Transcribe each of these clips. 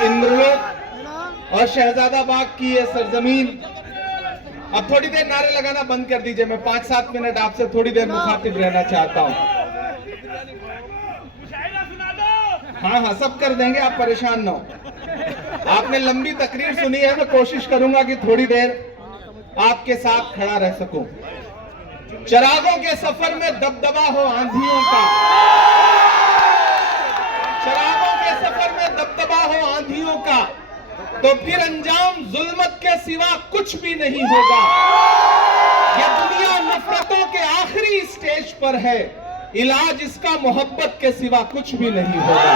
इंद्रलोक और शहजादा बाग की ये सरजमीन। अब थोड़ी देर नारे लगाना बंद कर दीजिए। मैं 5-7 मिनट आपसे थोड़ी देर मुखातिब रहना चाहता हूँ। हाँ हाँ, सब कर देंगे, आप परेशान ना हो। आपने लंबी तकरीर सुनी है, मैं कोशिश करूंगा कि थोड़ी देर आपके साथ खड़ा रह सकूं। चिरागों के सफर में दबदबा हो आंधियों का, चिरागों के सफर में दबदबा हो आंधियों का, तो फिर अंजाम जुल्मत के सिवा कुछ भी नहीं होगा। ये दुनिया नफरतों के आखिरी स्टेज पर है, इलाज इसका मोहब्बत के सिवा कुछ भी नहीं होगा।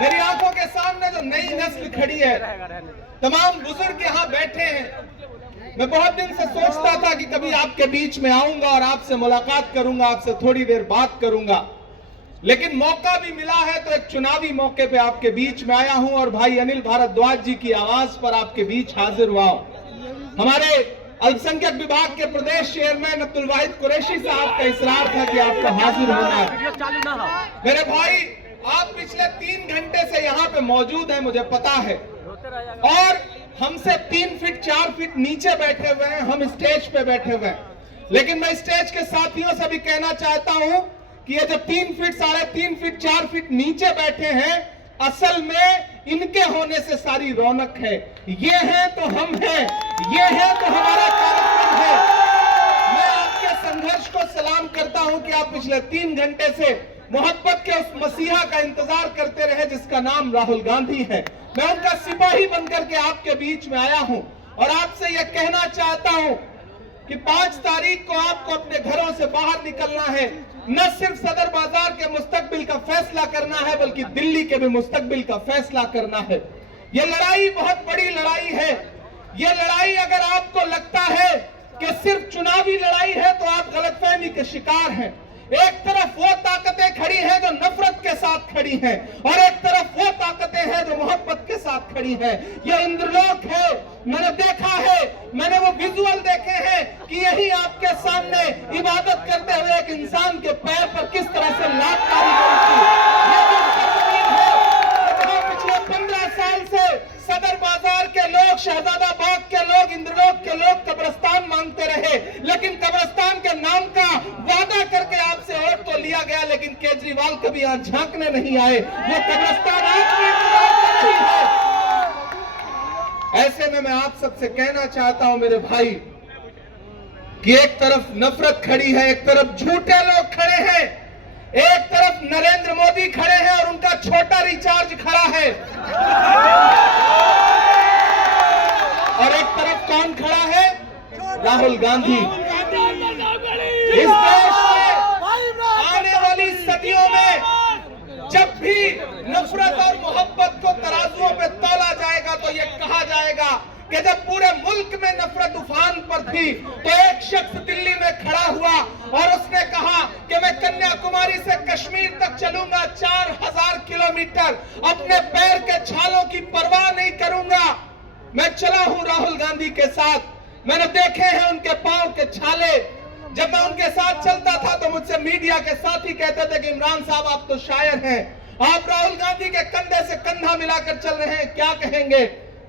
मेरी आंखों के सामने जो नई नस्ल खड़ी है, तमाम बुजुर्ग यहाँ बैठे हैं। मैं बहुत दिन से सोचता था कि कभी आपके बीच में आऊंगा और आपसे मुलाकात करूंगा, आपसे थोड़ी देर बात करूंगा, लेकिन मौका भी मिला है तो एक चुनावी मौके पे आपके बीच में आया हूं और भाई अनिल भारद्वाज जी की आवाज पर आपके बीच हाजिर हुआ हूं। हमारे अल्पसंख्यक विभाग के प्रदेश चेयरमैन अब्दुल वाहिद कुरैशी साहब का इसरार था कि आपको हाजिर होना है। मेरे भाई, आप पिछले 3 घंटे से यहाँ पे मौजूद हैं, मुझे पता है, और हमसे 3 फीट 4 फीट नीचे बैठे हुए हैं, हम स्टेज पे बैठे हुए हैं। लेकिन मैं स्टेज के साथियों से भी कहना चाहता हूं कि ये जो 3 फीट 3.5 फीट 4 फीट नीचे बैठे हैं, असल में इनके होने से सारी रौनक है। ये है तो हम हैं, ये है तो हमारा कार्यक्रम है। मैं आपके संघर्ष को सलाम करता हूं कि आप पिछले 3 घंटे से मोहब्बत के उस मसीहा का इंतजार करते रहे जिसका नाम राहुल गांधी है। मैं उनका सिपाही बनकर के आपके बीच में आया हूं और आपसे यह कहना चाहता हूं कि 5 तारीख को आपको अपने घरों से बाहर निकलना है। न सिर्फ सदर बाजार के मुस्तकबिल का फैसला करना है, बल्कि दिल्ली के भी मुस्तकबिल का फैसला करना है। यह लड़ाई बहुत बड़ी लड़ाई है। यह लड़ाई अगर आपको लगता है कि सिर्फ चुनावी लड़ाई है तो आप गलतफहमी के शिकार हैं। एक तरफ वो ताकतें खड़ी हैं जो नफरत के साथ खड़ी हैं और एक तरफ वो ताकतें हैं जो मोहब्बत के साथ खड़ी हैं। ये इंद्रलोक है। मैंने देखा है, मैंने वो विजुअल देखे हैं कि यही आपके सामने इबादत करते हुए एक इंसान के पैर पर किस तरह से लात मारी गई थी। ये वो सरजमीन है जहां पिछले 15 साल से सदर बाजार के लोग, शहजादा बाग के लोग, इंद्रलोक के लोग कब्रिस्तान मांगते रहे, लेकिन कब्रिस्तान के नाम का वादा करके आपसे वोट तो लिया गया, लेकिन केजरीवाल कभी यहाँ झांकने नहीं आए। वो कब्रिस्तान आपके इंतजार कर रही है। ऐसे में मैं आप सबसे कहना चाहता हूं मेरे भाई कि एक तरफ नफरत खड़ी है, एक तरफ झूठे लोग खड़े हैं, एक तरफ नरेंद्र मोदी खड़े हैं और उनका छोटा रिचार्ज खड़ा है, और एक तरफ कौन खड़ा है? राहुल गांधी। इस देश में आने वाली सदियों में जब भी नफरत और मोहब्बत को तराजुओं पे तौला जाएगा तो ये कहा जाएगा कि जब पूरे मुल्क में नफरत उफान पर थी तो एक शख्स दिल्ली में खड़ा हुआ और उसने कहा कि मैं कन्याकुमारी से कश्मीर तक चलूंगा 4000 किलोमीटर, अपने पैर के छालों की परवाह नहीं करूंगा। मैं चला हूं राहुल गांधी के साथ, मैंने देखे हैं उनके पांव के छाले। जब मैं उनके साथ चलता था तो मुझसे मीडिया के साथी कहते थे कि इमरान साहब आप तो शायर हैं, आप राहुल गांधी के कंधे से कंधा मिलाकर चल रहे हैं, क्या कहेंगे?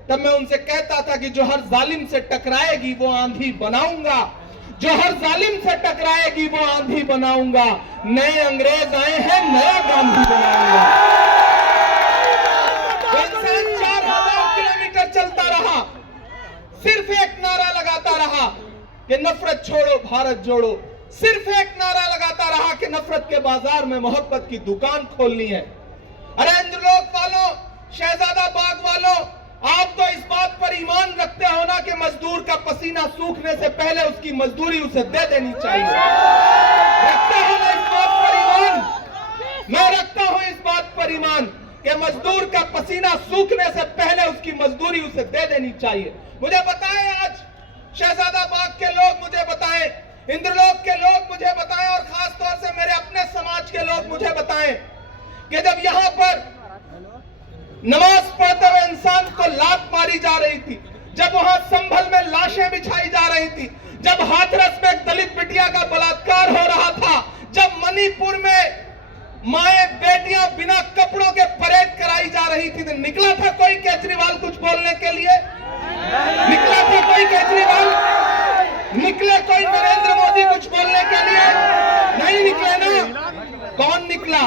तब मैं उनसे कहता था कि जो हर जालिम से टकराएगी वो आंधी बनाऊंगा, जो हर जालिम से टकराएगी वो आंधी बनाऊंगा। नए अंग्रेज आए हैं, नया गांधी बनाऊंगा। इंसान 4000 किलोमीटर चलता रहा, सिर्फ एक नारा लगाता रहा कि नफरत छोड़ो भारत जोड़ो, सिर्फ एक नारा लगाता रहा कि नफरत के बाजार में मोहब्बत की दुकान खोलनी है। अरे इंद्रलोक वालों, शहजादा बाग वालों, आप तो इस बात पर ईमान रखते हो ना कि मजदूर का पसीना सूखने से पहले उसकी मजदूरी उसे दे देनी चाहिए। रखते हो ना इस बात पर ईमान? मैं रखता हूं इस बात पर ईमान कि मजदूर का पसीना सूखने से पहले उसकी मजदूरी उसे दे देनी चाहिए। मुझे बताएं, आज शहजादा बाग के लोग मुझे बताएं, इंद्रलोक के लोग मुझे बताएं, और खास तौर से मेरे अपने समाज के लोग मुझे बताएं कि जब यहां पर नमाज पढ़ते हुए इंसान को लात मारी जा रही थी, जब वहां संभल में लाशें बिछाई जा रही थी, जब हाथरस में एक दलित बिटिया का बलात्कार हो रहा था, जब मणिपुर में माए बेटियां बिना कपड़ों के परेड कराई जा रही निकला था कोई केजरीवाल कुछ बोलने के लिए? निकला था कोई केजरीवाल? निकले कोई नरेंद्र मोदी कुछ बोलने के लिए? नहीं निकले ना। कौन निकला?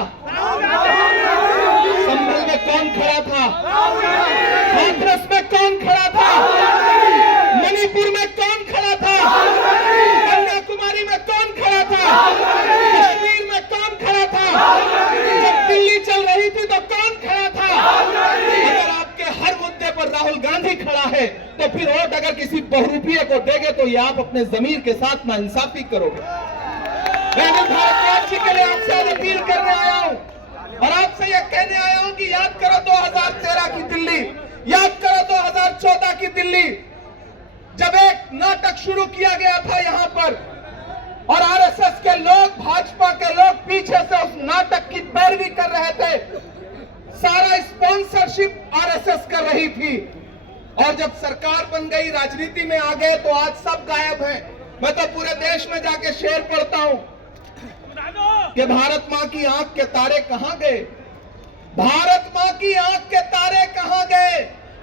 संभल में कौन खड़ा था? हाथरस में कौन खड़ा था? मणिपुर में कौन खड़ा था? कन्याकुमारी में कौन खड़ा था? कश्मीर में कौन खड़ा था? जब दिल्ली चल रही थी तो कौन खड़ा था? अगर आपके हर मुद्दे पर राहुल गांधी खड़ा है तो फिर वोट अगर किसी बहुरूपिये को देंगे तो ये आप अपने जमीर के साथ नाइंसाफी करोगे। मैं भारत जी के लिए आपसे अपील करने आया हूं और आपसे यह कहने आया हूं कि याद करो 2013 की दिल्ली, याद करो 2014 की दिल्ली, जब एक नाटक शुरू किया गया था यहां पर और आरएसएस के लोग, भाजपा के लोग पीछे से उस नाटक की पैरवी कर रहे थे। सारा स्पॉन्सरशिप आरएसएस कर रही थी और जब सरकार बन गई, राजनीति में आ गए तो आज सब गायब हैं। मैं तो पूरे देश में जाके शेर पढ़ता हूं कि भारत मां की आंख के तारे कहां गए? भारत मां की आंख के तारे कहां गए?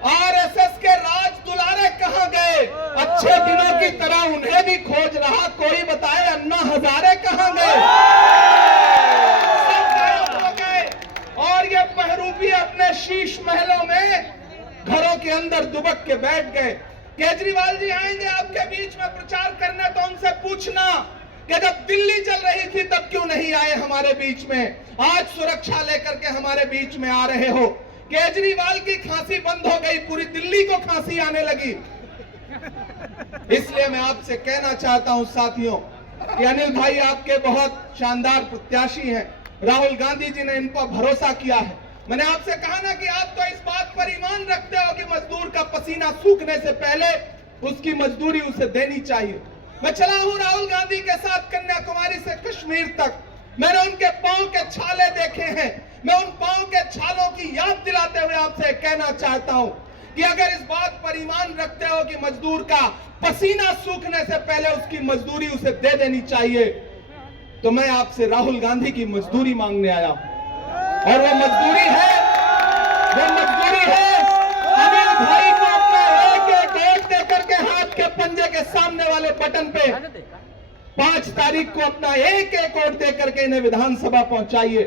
आरएसएस के राज दुलारे कहां गए? अच्छे दिनों की तरह उन्हें भी खोज रहा कोई, बताए अन्ना हजारे कहां गए? सब गायब हो गए और ये बहरूपी अपने शीश महलों में, घरों के अंदर दुबक के बैठ गए। केजरीवाल जी आएंगे आपके बीच में प्रचार करने तो उनसे पूछना कि जब दिल्ली चल रही थी तब क्यों नहीं आए हमारे बीच में? आज सुरक्षा लेकर के हमारे बीच में आ रहे हो। केजरीवाल की खांसी बंद हो गई, पूरी दिल्ली को खांसी आने लगी। इसलिए मैं आपसे कहना चाहता हूं साथियों कि अनिल भाई आपके बहुत शानदार प्रत्याशी हैं। राहुल गांधी जी ने इन पर भरोसा किया है। मैंने आपसे कहा ना कि आप तो इस बात पर ईमान रखते हो कि मजदूर का पसीना सूखने से पहले उसकी मजदूरी उसे देनी चाहिए। मैं चला हूं राहुल गांधी के साथ कन्याकुमारी से कश्मीर तक। मैंने उनके पांव के छाले देखे हैं। मैं उन पांव के छालों की याद दिलाते हुए आपसे कहना चाहता हूं कि अगर इस बात पर ईमान रखते हो कि मजदूर का पसीना सूखने से पहले उसकी मजदूरी उसे दे देनी चाहिए, तो मैं आपसे राहुल गांधी की मजदूरी मांगने आया हूं। और वो मजदूरी है अनिल भाई को अपना एक वोट देकर के हाथ के पंजे के सामने वाले बटन पे 5 तारीख को अपना एक वोट देकर के इन्हें विधानसभा पहुंचाइए।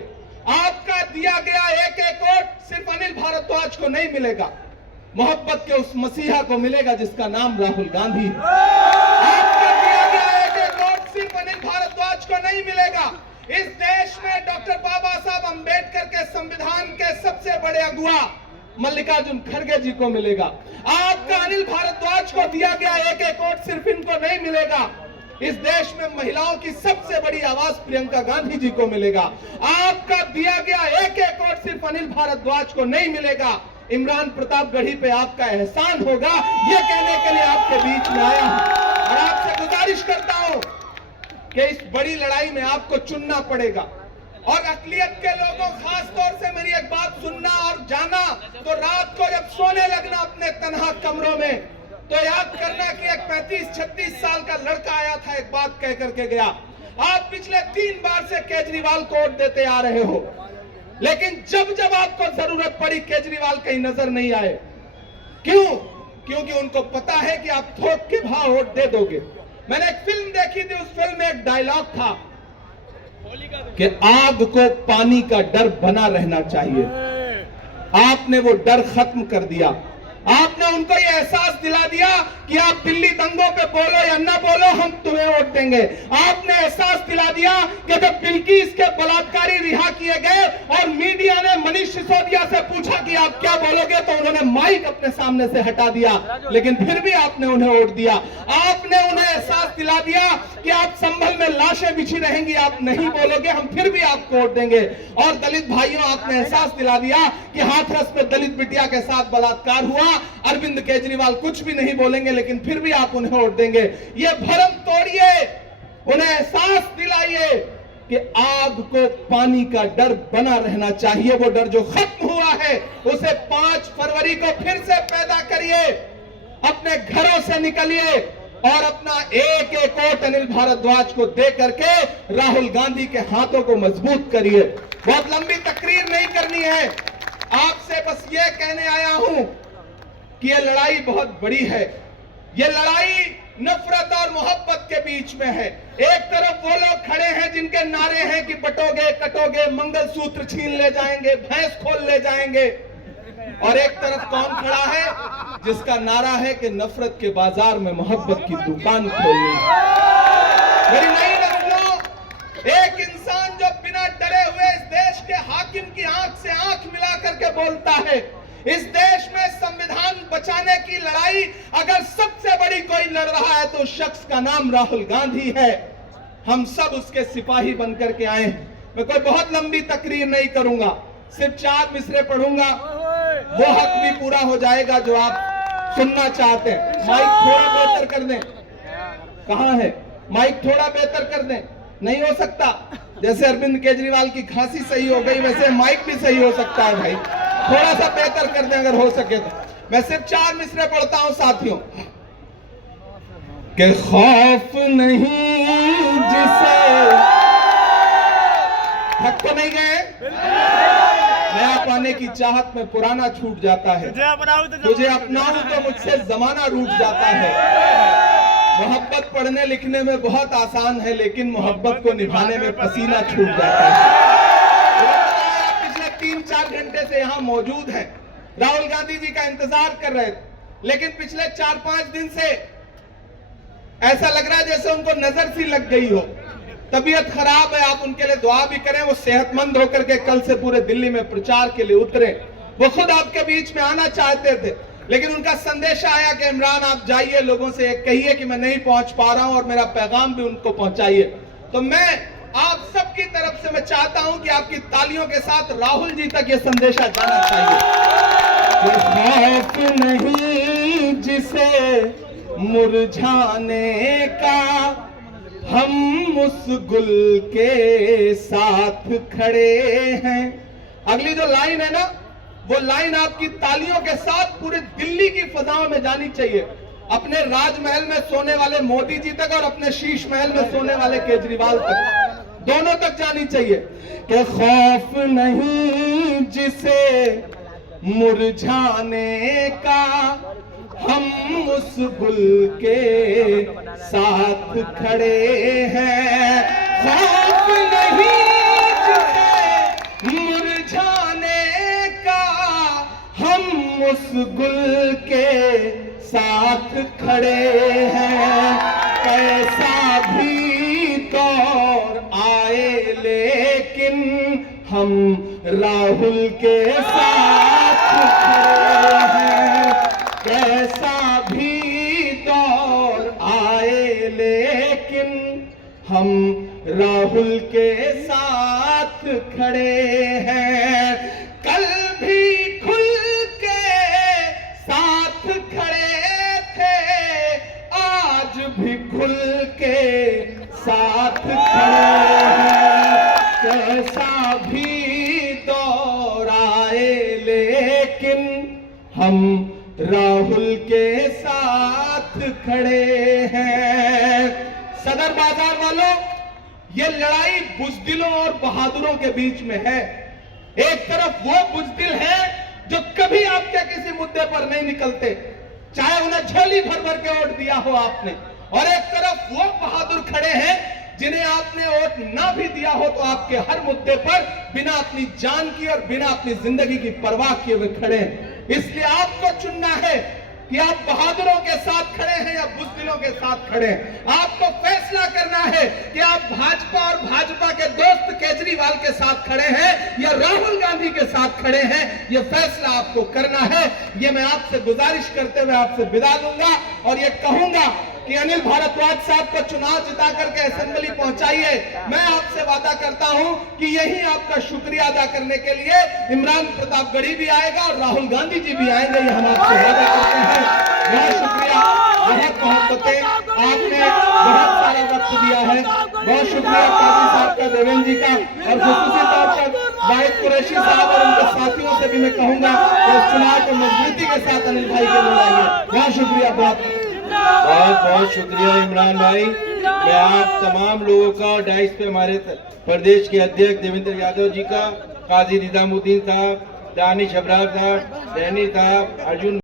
आपका दिया गया एक वोट सिर्फ अनिल भारद्वाज को नहीं मिलेगा, मोहब्बत के उस मसीहा को मिलेगा जिसका नाम राहुल गांधी है। आपका दिया गया एक वोट सिर्फ अनिल भारद्वाज को नहीं मिलेगा, इस देश में डॉक्टर बाबा साहब अंबेडकर के संविधान के सबसे बड़े अगुआ मल्लिकार्जुन खड़गे जी को मिलेगा। आपका अनिल भारद्वाज को दिया गया एक वोट सिर्फ इनको नहीं मिलेगा, इस देश में महिलाओं की सबसे बड़ी आवाज प्रियंका गांधी जी को मिलेगा। आपका दिया गया एक वोट सिर्फ अनिल भारद्वाज को नहीं मिलेगा, इमरान प्रतापगढ़ी पे आपका एहसान होगा। ये कहने के लिए आपके बीच में आया हूं और आपसे गुजारिश करता हूं कि इस बड़ी लड़ाई में आपको चुनना पड़ेगा। और अकलियत के लोगों, खास तौर से मेरी एक बात सुनना और जाना, तो रात को जब सोने लगना अपने तन्हा कमरों में, तो याद करना कि एक 35-36 साल का लड़का आया था, एक बात कह करके गया। आप पिछले 3 बार से केजरीवाल को वोट देते आ रहे हो, लेकिन जब जब आपको जरूरत पड़ी केजरीवाल कहीं नजर नहीं आए। क्यों? क्योंकि उनको पता है कि आप थोक के भाव वोट दे दोगे। मैंने एक फिल्म देखी थी, उस फिल्म में एक डायलॉग था कि आग को पानी का डर बना रहना चाहिए। आपने वो डर खत्म कर दिया। आपने उनको ये एहसास दिला दिया कि आप दिल्ली दंगों पे बोलो या ना बोलो, हम तुम्हें वोट देंगे। आपने एहसास दिला दिया कि जब बिल्किस के बलात्कारी रिहा किए गए और मीडिया ने मनीष सिसोदिया से पूछा कि आप क्या बोलोगे, तो उन्होंने माइक अपने सामने से हटा दिया, लेकिन फिर भी आपने उन्हें वोट दिया। आपने उन्हें एहसास दिला दिया कि आप संभल में लाशें बिछी रहेंगी, आप नहीं बोलोगे, हम फिर भी आपको वोट देंगे। और दलित भाइयों, आपने एहसास दिला दिया कि हाथरस में दलित बिटिया के साथ बलात्कार हुआ, अरविंद केजरीवाल कुछ भी नहीं बोलेंगे, लेकिन फिर भी आप उन्हें वोट देंगे। ये भ्रम तोड़िए, उन्हें एहसास दिलाइए कि आग को पानी का डर बना रहना चाहिए। वो डर जो खत्म हुआ है उसे 5 फरवरी को फिर से पैदा करिए। अपने घरों से निकलिए और अपना एक वोट अनिल भारद्वाज को दे करके राहुल गांधी के हाथों को मजबूत करिए। बहुत लंबी तकरीर नहीं करनी है, आपसे बस ये कहने आया हूं कि ये लड़ाई बहुत बड़ी है। ये लड़ाई नफरत और मोहब्बत के बीच में है। एक तरफ वो लोग खड़े हैं जिनके नारे हैं कि बटोगे कटोगे, मंगलसूत्र छीन ले जाएंगे, भैंस खोल ले जाएंगे, और एक तरफ कौन खड़ा है जिसका नारा है कि नफरत के बाजार में मोहब्बत की दुकान खोलनी। मेरी नई नस्लों, एक इंसान जो बिना डरे हुए इस देश के हाकिम की आंख से आंख मिला करके बोलता है, इस देश में संविधान बचाने की लड़ाई अगर सबसे बड़ी कोई लड़ रहा है तो उस शख्स का नाम राहुल गांधी है। हम सब उसके सिपाही बनकर के आए हैं। मैं कोई बहुत लंबी तकरीर नहीं करूंगा, सिर्फ 4 मिसरे पढ़ूंगा, वो हक भी पूरा हो जाएगा जो आप सुनना चाहते हैं। माइक थोड़ा बेहतर कर दें। कहां है माइक? थोड़ा बेहतर कर दें। नहीं हो सकता? जैसे अरविंद केजरीवाल की खांसी सही हो गई वैसे माइक भी सही हो सकता है भाई, थोड़ा सा बेहतर कर दें अगर हो सके तो। मैं सिर्फ 4 मिसरे पढ़ता हूं साथियों। कि खौफ नहीं जिसे, थक तो नहीं गए? नया पाने की चाहत में पुराना छूट जाता है, तुझे अपनाऊं तो मुझसे जमाना रूठ जाता है। मोहब्बत पढ़ने लिखने में बहुत आसान है लेकिन मोहब्बत को निभाने में पसीना छूट जाता है। पिछले 3-4 घंटे से यहाँ मौजूद हैं, राहुल गांधी जी का इंतजार कर रहे थे, लेकिन पिछले 4-5 दिन से ऐसा लग रहा है जैसे उनको नजर सी लग गई हो, तबीयत खराब है। आप उनके लिए दुआ भी करें, वो सेहतमंद होकर के कल से पूरे दिल्ली में प्रचार के लिए उतरे। वो खुद आपके बीच में आना चाहते थे लेकिन उनका संदेश आया कि इमरान आप जाइए, लोगों से कहिए कि मैं नहीं पहुंच पा रहा हूं और मेरा पैगाम भी उनको पहुंचाइए। तो मैं आप सबकी तरफ से मैं चाहता हूं कि आपकी तालियों के साथ राहुल जी तक ये संदेशा जाना चाहिए। खौफ नहीं जिसे मुरझाने का, हम उस गुल के साथ खड़े हैं। अगली जो लाइन है ना, वो लाइन आपकी तालियों के साथ पूरे दिल्ली की फजाओं में जानी चाहिए, अपने राजमहल में सोने वाले मोदी जी तक और अपने शीश महल में सोने वाले केजरीवाल तक, दोनों तक जानी चाहिए कि खौफ नहीं जिसे मुरझाने का, हम उस गुल के साथ खड़े हैं। खौफ नहीं जिसे मुरझाने का, हम उस गुल के साथ खड़े हैं। कैसा भी दौर आए लेकिन हम राहुल के साथ खड़े हैं। कैसा भी दौर आए लेकिन हम राहुल के साथ खड़े हैं। कल भी खुल के साथ खड़े थे, आज भी खुल के साथ खड़े हैं। कैसा भी दौर आए लेकिन हम राहुल के साथ खड़े हैं। सदर बाजार वालों, ये लड़ाई बुज़दिलों और बहादुरों के बीच में है। एक तरफ वो बुज़दिल है जो कभी आपके किसी मुद्दे पर नहीं निकलते, चाहे उन्हें झोली भर भर के वोट दिया हो आपने, और एक तरफ वो बहादुर खड़े हैं जिन्हें आपने वोट ना भी दिया हो तो आपके हर मुद्दे पर बिना अपनी जान की और बिना अपनी जिंदगी की परवाह किए हुए खड़े हैं। इसलिए आपको चुनना है कि आप बहादुरों के साथ खड़े हैं या बुज़दिलों के साथ खड़े हैं। आपको फैसला करना है कि आप भाजपा और भाजपा के दोस्त केजरीवाल के साथ खड़े हैं या राहुल गांधी के साथ खड़े हैं। यह फैसला आपको करना है। यह मैं आपसे गुजारिश करते हुए आपसे विदा लूंगा और यह कहूंगा कि अनिल भारद्वाज साहब को चुनाव जिता करके असेंबली पहुंचाइए। मैं आपसे वादा करता हूं कि यही आपका शुक्रिया अदा करने के लिए इमरान प्रतापगढ़ी भी आएगा और राहुल गांधी जी भी आएंगे। ये हम आपसे वादा करते हैं। बहुत शुक्रिया, बहुत मोहब्बतें, आपने बहुत सारा वक्त दिया है। बहुत शुक्रिया काजी साहब का, देवेंद्र जी का, और खुसूसी तौर पर वाहिद कुरैशी साहब और उनके साथियों से भी मैं कहूंगा कि इस चुनाव को मजबूती के साथ अनिल भाई के लड़ाइए। बहुत शुक्रिया। बहुत बहुत शुक्रिया इमरान भाई। मैं आप तमाम लोगों का, डाइस पे हमारे प्रदेश के अध्यक्ष देवेंद्र यादव जी का, काजी निजामुद्दीन साहब, दानिश अब्रार साहब, सैनी साहब, अर्जुन